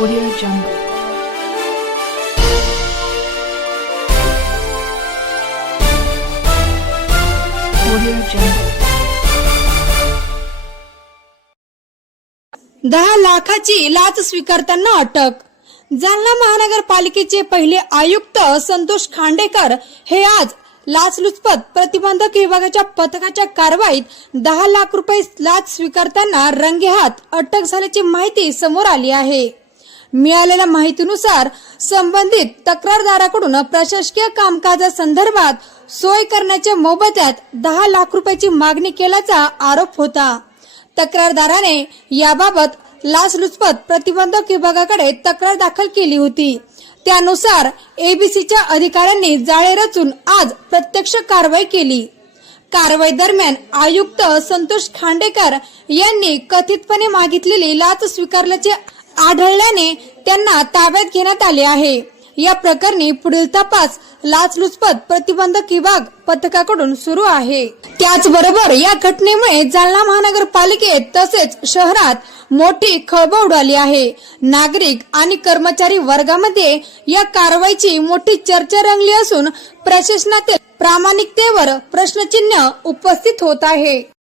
Audio Jungle. दहा लाखाची लाच स्वीकारताना अटक जालना महानगरपालिकेचे पहिले आयुक्त संतोष खांडेकर हे आज लाचलुचपत प्रतिबंधक विभागाच्या पथकाच्या कारवाईत दहा लाख रुपये लाच स्वीकारताना रंगेहात अटक झाल्याची माहिती समोर आली आहे मिळालेल्या माहितीनुसार संबंधित तक्रारदाराकडून प्रशासकीय कामकाजासंदर्भात सोय करण्याच्या मोबदल्यात दहा लाख रुपयाची मागणी केल्याचा आरोप होता तक्रारदाराने याबाबत लाचलुचपत प्रतिबंधक विभागाकडे तक्रार दाखल केली होती त्यानुसार एबीसीच्या अधिकाऱ्यांनी जाळे रचून आज प्रत्यक्ष कारवाई केली कारवाई दरम्यान आयुक्त संतोष खांडेकर यांनी कथितपणे मागितलेली लाच स्वीकारल्याचे आढळल्याने त्यांना ताब्यात घेण्यात आले आहे या प्रकरणी पुढील तपास लाचलुचपत प्रतिबंधक विभाग पथकाकडून सुरू आहे त्याचबरोबर या घटनेमुळे जालना महानगरपालिकेत तसेच शहरात मोठी खळबळ उडाली आहे नागरिक आणि कर्मचारी वर्गामध्ये या कारवाईची मोठी चर्चा रंगली असून प्रशासनातील प्रामाणिकतेवर प्रश्नचिन्ह उपस्थित होत आहे